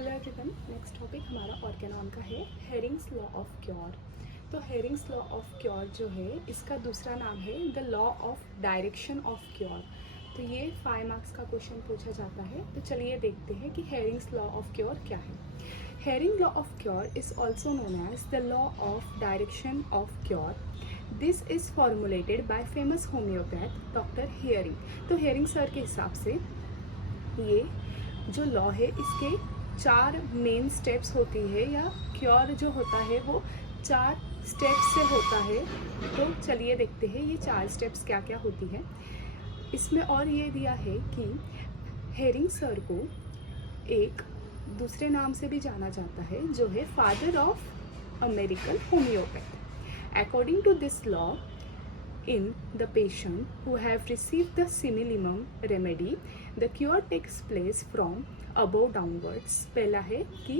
Hello everyone, next topic हमारा Organon का है हेरिंग्स लॉ ऑफ क्योर। तो हेरिंग्स लॉ ऑफ क्योर जो है इसका दूसरा नाम है the law of direction of cure. तो ये 5 मार्क्स का क्वेश्चन पूछा जाता है। तो चलिए देखते हैं कि हेरिंग्स लॉ ऑफ क्योर क्या है। Hering law of cure is also known as the law of direction of cure. This is formulated by famous homeopath doctor Hering. तो हेयरिंग सर के हिसाब से ये जो लॉ है इसके 4 मेन स्टेप्स होती है, या क्योर जो होता है वो 4 स्टेप्स से होता है। तो चलिए देखते हैं ये 4 स्टेप्स क्या क्या होती है। इसमें और ये दिया है कि हेरिंग सर को एक दूसरे नाम से भी जाना जाता है जो है father of American homeopath. According to this law, in the patient who have received the similimum remedy, the cure takes place from above downwards। पहला है कि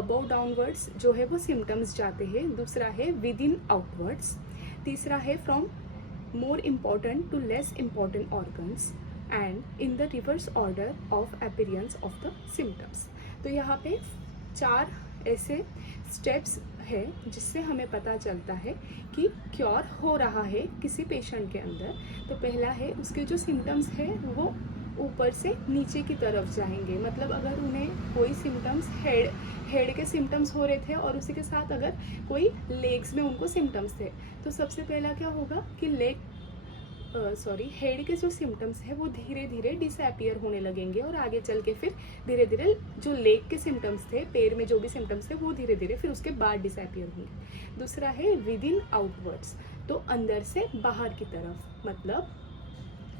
above downwards जो है वो symptoms जाते हैं, दूसरा है within outwards, तीसरा है from more important to less important organs and in the reverse order of appearance of the symptoms। तो यहाँ पे 4 ऐसे स्टेप्स है जिससे हमें पता चलता है कि क्योर हो रहा है किसी पेशेंट के अंदर। तो पहला है उसके जो सिम्टम्स है वो ऊपर से नीचे की तरफ जाएंगे। मतलब अगर उन्हें कोई सिम्टम्स हेड के सिम्टम्स हो रहे थे और उसी के साथ अगर कोई लेग्स में उनको सिम्टम्स थे, तो सबसे पहला क्या होगा कि हेड के जो सिम्टम्स है वो धीरे धीरे डिसअपियर होने लगेंगे और आगे चल के फिर धीरे धीरे जो लेग के सिम्टम्स थे, पैर में जो भी सिम्टम्स थे वो धीरे धीरे फिर उसके बाद डिसअपियर होंगे। दूसरा है विद इन आउटवर्ड्स, तो अंदर से बाहर की तरफ। मतलब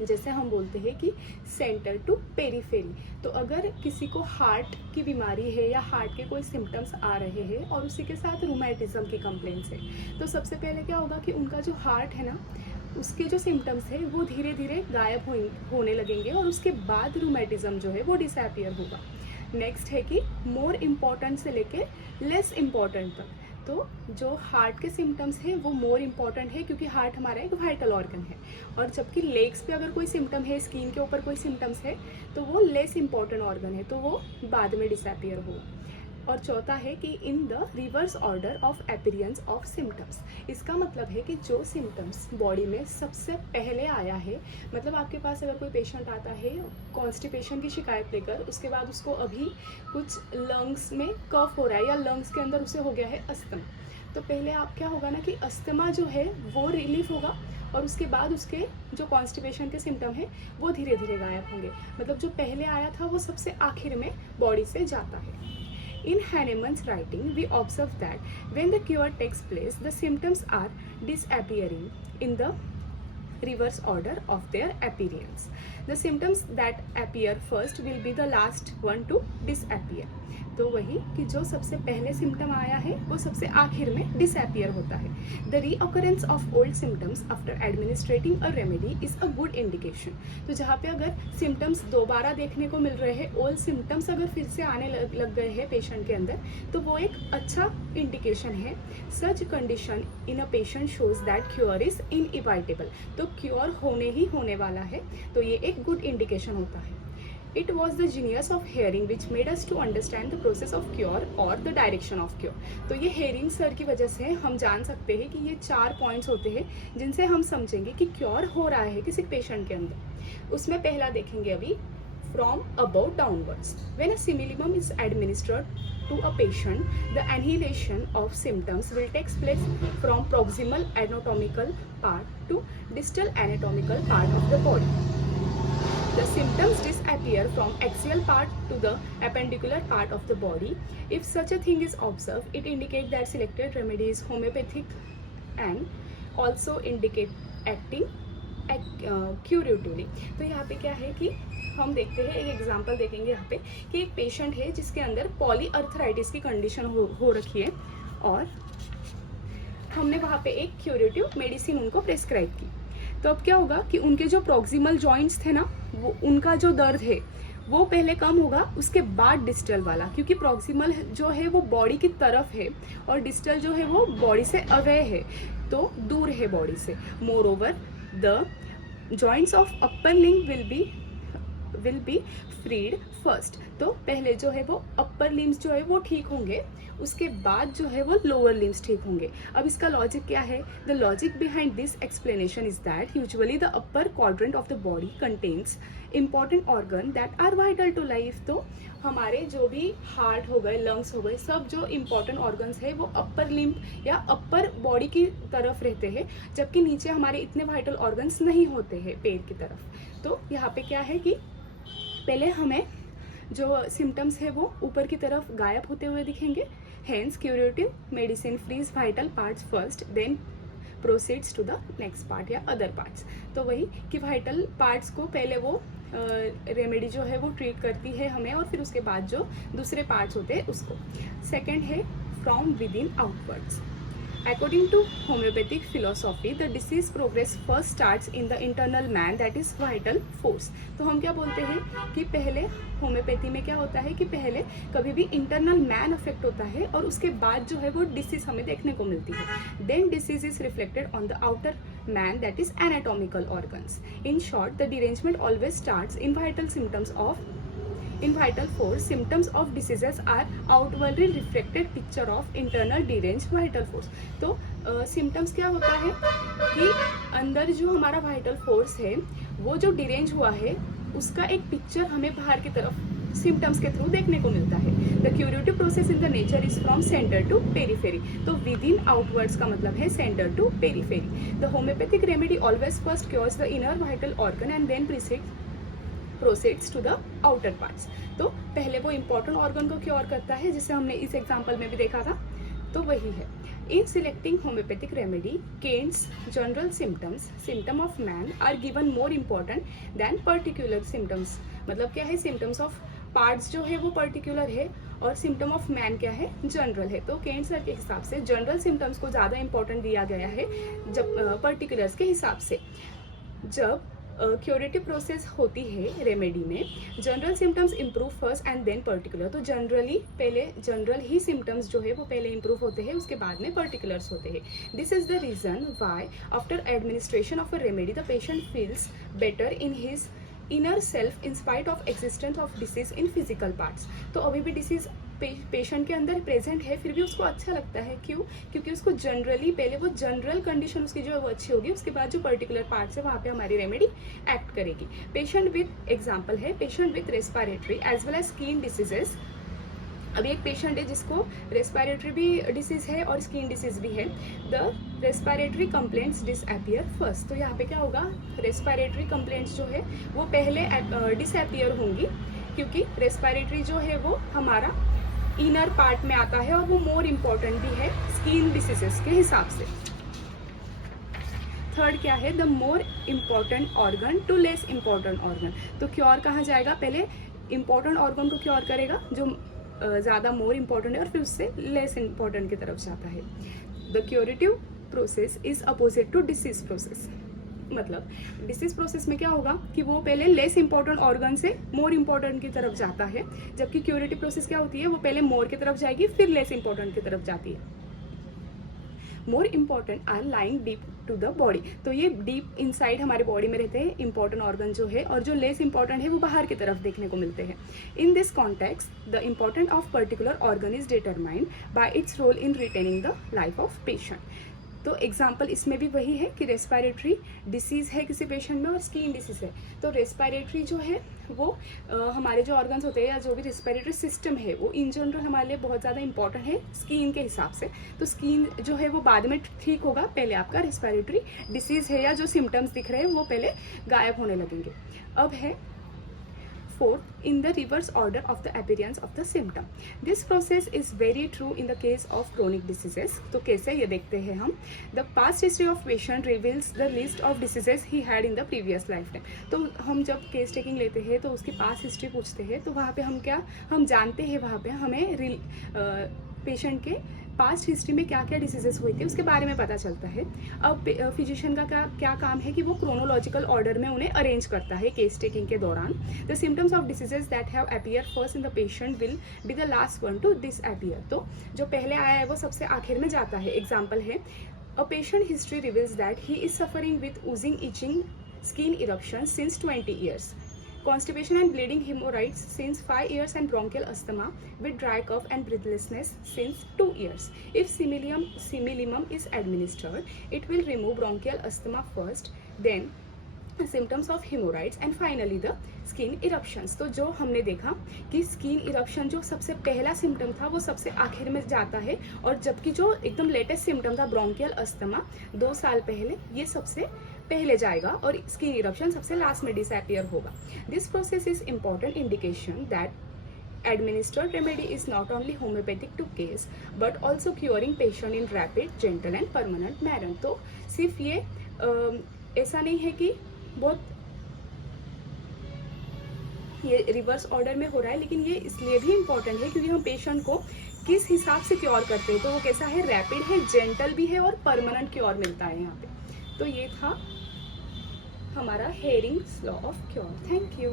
जैसे हम बोलते हैं कि सेंटर टू पेरीफेरी। तो अगर किसी को हार्ट की बीमारी है या हार्ट के कोई सिम्टम्स आ रहे हैं और उसी के साथ रूमेटिज्म की कंप्लेंट्स है, तो सबसे पहले क्या होगा कि उनका जो हार्ट है ना, उसके जो सिम्टम्स है वो धीरे धीरे गायब होने लगेंगे और उसके बाद रूमेटिज्म जो है वो डिसअपियर होगा। नेक्स्ट है कि मोर इम्पॉर्टेंट से लेके लेस इम्पॉर्टेंट तक। तो जो हार्ट के सिम्टम्स है वो मोर इम्पॉर्टेंट है क्योंकि हार्ट हमारा एक वाइटल ऑर्गन है, और जबकि लेग्स पे अगर कोई सिम्टम है, स्किन के ऊपर कोई सिम्टम्स है, तो वो लेस इम्पॉर्टेंट ऑर्गन है, तो वो बाद में डिसअपियर होगा। और चौथा है कि in the reverse order of appearance of symptoms. इसका मतलब है कि जो सिम्टम्स बॉडी में सबसे पहले आया है, मतलब आपके पास अगर कोई पेशेंट आता है कॉन्स्टिपेशन की शिकायत लेकर, उसके बाद उसको अभी कुछ लंग्स में कफ हो रहा है या लंग्स के अंदर उसे हो गया है अस्थमा, तो पहले आप क्या होगा ना कि अस्थमा जो है वो रिलीफ होगा और उसके बाद उसके जो कॉन्स्टिपेशन के सिम्टम है वो धीरे धीरे गायब होंगे। मतलब जो पहले आया था वो सबसे आखिर में बॉडी से जाता है। In Hahnemann's writing, we observe that when the cure takes place, the symptoms are disappearing in the reverse order of their appearance. The symptoms that appear first will be the last one to disappear. तो वही कि जो सबसे पहले symptom आया है वो सबसे आखिर में डिसअपियर होता है। The recurrence of old symptoms after administrating a remedy is a good indication. तो जहाँ पे अगर सिम्टम्स दोबारा देखने को मिल रहे हैं, ओल्ड सिम्टम्स अगर फिर से आने लग गए हैं पेशेंट के अंदर, तो वो एक अच्छा इंडिकेशन है। Such condition in a patient shows that cure is inevitable. तो क्योर होने ही होने वाला है, तो ये एक गुड इंडिकेशन होता है। It was the genius of Hering which made us to understand the process of cure or the direction of cure। तो ये हेरिंग सर की वजह से हम जान सकते हैं कि ये 4 पॉइंट्स होते हैं जिनसे हम समझेंगे कि क्योर हो रहा है किसी पेशेंट के अंदर। उसमें पहला देखेंगे अभी, from above downwards। When a similimum is administered to a patient, the annihilation of symptoms will take place from proximal anatomical part to distal anatomical part of the body। The symptoms disappear from axial part to the appendicular part of the body. If such a thing is observed, it indicates that selected remedy is homeopathic and also indicate acting curatively। तो यहाँ पे क्या है कि हम देखते हैं, एक एग्जांपल देखेंगे यहाँ पे कि एक पेशेंट है जिसके अंदर पॉलीअर्थराइटिस की कंडीशन हो रखी है और हमने वहाँ पे एक क्यूरेटिव मेडिसिन उनको प्रेस्क्राइब की। तो अब क्या होगा कि उनके जो प्रॉक्सिमल जॉइंट्स थे ना, वो उनका जो दर्द है वो पहले कम होगा, उसके बाद डिस्टल वाला, क्योंकि प्रॉक्सिमल जो है वो बॉडी की तरफ है और डिस्टल जो है वो बॉडी से अवे है, तो दूर है बॉडी से। More over the joints of upper limb will be will be freed first. तो पहले जो है वो अपर लिम्स जो है वो ठीक होंगे, उसके बाद जो है वो लोअर लिम्स ठीक होंगे। अब इसका लॉजिक क्या है? The logic behind this explanation is that usually the upper quadrant of the body contains important organ that are vital to life. तो हमारे जो भी हार्ट हो गए, लंग्स हो गए, सब जो इम्पॉर्टेंट ऑर्गन्स है वो अपर लिम्ब या अपर बॉडी की तरफ रहते हैं, जबकि नीचे हमारे इतने वाइटल ऑर्गन्स नहीं होते हैं पैर की तरफ। तो यहाँ पे क्या है कि पहले हमें जो सिम्टम्स है वो ऊपर की तरफ गायब होते हुए दिखेंगे। Hence curative medicine frees vital parts first, then proceeds to the next part या अदर पार्ट्स। तो वही कि वाइटल पार्ट्स को पहले वो रेमेडी जो है वो ट्रीट करती है हमें, और फिर उसके बाद जो दूसरे पार्ट्स होते हैं उसको। सेकेंड है from with in outwards. According to homeopathic philosophy, the disease progress first starts in the internal man, that is vital force. तो हम क्या बोलते हैं कि पहले होम्योपैथी में क्या होता है कि पहले कभी भी इंटरनल मैन अफेक्ट होता है और उसके बाद जो है वो डिसीज हमें देखने को मिलती है। Then disease is reflected on the outer man, that is anatomical organs. In short, the derangement always starts in vital symptoms of In vital force, symptoms of diseases are outwardly reflected picture of internal deranged vital force. तो symptoms क्या होता है कि अंदर जो हमारा vital force है वो जो डिरेंज हुआ है उसका एक पिक्चर हमें बाहर की तरफ सिम्टम्स के थ्रू देखने को मिलता है। The curative process in the nature is from centre to periphery. तो विद इन आउटवर्ड्स का मतलब है centre to periphery. The homeopathic remedy always first cures the inner vital organ and then proceeds to the outer parts. तो पहले वो important organ को cure करता है, जिसे हमने इस एग्जांपल में भी देखा था। तो वही है। In selecting homeopathic remedy, Kent's general symptom of man are given more important than particular symptoms. मतलब क्या है, सिम्टम्स ऑफ पार्ट्स जो है वो पर्टिकुलर है और सिम्टम ऑफ मैन क्या है, जनरल है। तो केंट सर के हिसाब से जनरल सिम्टम्स को ज़्यादा इंपॉर्टेंट दिया गया है जब पर्टिकुलर्स के हिसाब से। जब क्यूरेटिव प्रोसेस होती है रेमेडी में, general symptoms improve first and then particular. तो जनरली पहले जनरल ही सिम्टम्स जो है वो पहले इम्प्रूव होते हैं, उसके बाद में पर्टिकुलर्स होते हैं। This is the reason why after administration of a remedy the patient feels better in his inner self in spite of existence of disease in physical parts. तो अभी भी डिसीज पेशेंट के अंदर प्रेजेंट है, फिर भी उसको अच्छा लगता है। क्यों? क्योंकि उसको जनरली पहले वो जनरल कंडीशन उसकी जो है वो अच्छी होगी, उसके बाद जो पर्टिकुलर पार्ट्स है वहाँ पे हमारी रेमेडी एक्ट करेगी। पेशेंट विथ एग्जांपल है patient with respiratory as well as skin diseases. अभी एक पेशेंट है जिसको रेस्पिरेटरी भी डिसीज है और स्किन डिसीज भी है। The respiratory complaints disappear first. तो यहाँ पे क्या होगा, रेस्पिरेटरी कंप्लेंट्स जो है वो पहले डिसअपियर होंगी, क्योंकि रेस्पिरेटरी जो है वो हमारा इनर पार्ट में आता है और वो मोर इम्पॉर्टेंट भी है स्किन डिसीजेस के हिसाब से। थर्ड क्या है, the more important organ to less important organ. तो क्योर कहाँ जाएगा, पहले इम्पॉर्टेंट ऑर्गन को क्योर करेगा जो ज़्यादा मोर इम्पॉर्टेंट है और फिर उससे लेस इम्पॉर्टेंट की तरफ जाता है। The curative process is opposite to disease process. मतलब डिसीज प्रोसेस में क्या होगा कि वो पहले लेस इंपॉर्टेंट ऑर्गन से मोर इम्पॉर्टेंट की तरफ जाता है, जबकि क्यूरेटिव प्रोसेस क्या होती है, वो पहले मोर की तरफ जाएगी फिर लेस इंपॉर्टेंट की तरफ जाती है। More important are lying deep to the body. तो ये डीप इनसाइड हमारे बॉडी में रहते हैं इंपॉर्टेंट ऑर्गन जो है, और जो लेस इंपॉर्टेंट है वो बाहर की तरफ देखने को मिलते हैं। In this context the important of particular organ is determined by its role in retaining the life of patient. तो एग्जाम्पल इसमें भी वही है कि रेस्पिरेटरी डिसीज़ है किसी पेशेंट में और स्किन डिसीज़ है। तो रेस्पिरेटरी जो है वो हमारे जो ऑर्गन्स होते हैं या जो भी रेस्पिरेटरी सिस्टम है वो इन जनरल हमारे लिए बहुत ज़्यादा इंपॉर्टेंट है स्किन के हिसाब से। तो स्किन जो है वो बाद में ठीक होगा, पहले आपका रेस्पिरेटरी डिसीज़ है या जो सिम्टम्स दिख रहे हैं वो पहले गायब होने लगेंगे। अब है fourth, in the reverse order of the appearance of the symptom. This process is very true in the case of chronic diseases. तो कैसे ये देखते हैं हम। The past history of patient reveals the list of diseases he had in the previous lifetime. तो हम जब case taking लेते हैं तो उसकी पास्ट हिस्ट्री पूछते हैं, तो वहाँ पे हम जानते हैं, वहाँ पे हमें पेशेंट के पास्ट हिस्ट्री में क्या क्या डिसीजेस हुई थी उसके बारे में पता चलता है। अब फिजिशियन का क्या काम है कि वो क्रोनोलॉजिकल ऑर्डर में उन्हें अरेंज करता है केस टेकिंग के दौरान। The symptoms of diseases that have appear first in the patient will be the last one two disappear. तो जो पहले आया है वो सबसे आखिर में जाता है। एग्जाम्पल है, a patient history reveals that he is suffering with oozing itching skin eruption since 20 years. constipation and bleeding hemorrhoids since 5 years and bronchial asthma with dry cough and breathlessness since 2 years. If similimum is administered, it will remove bronchial asthma first, then symptoms of haemorrhoids and finally the skin eruptions. तो जो हमने देखा कि skin eruption जो सबसे पहला symptom था वो सबसे आखिर में जाता है, और जबकि जो एकदम लेटेस्ट सिम्टम था ब्रोंकियल अस्थमा 2 साल पहले, ये सबसे पहले जाएगा और स्किन इरप्शन सबसे लास्ट में डिसअपियर होगा. This process is important indication that administered remedy is not only homeopathic to case but also curing patient in rapid, gentle and permanent manner. तो सिर्फ ये ऐसा नहीं है कि बहुत ये रिवर्स ऑर्डर में हो रहा है, लेकिन ये इसलिए भी इम्पोर्टेंट है क्योंकि हम पेशेंट को किस हिसाब से क्योर करते हैं. तो वो कैसा है, रैपिड है, जेंटल भी है और परमानेंट क्योर मिलता है यहाँ पे. तो ये था हमारा Hering's law of cure. Thank you.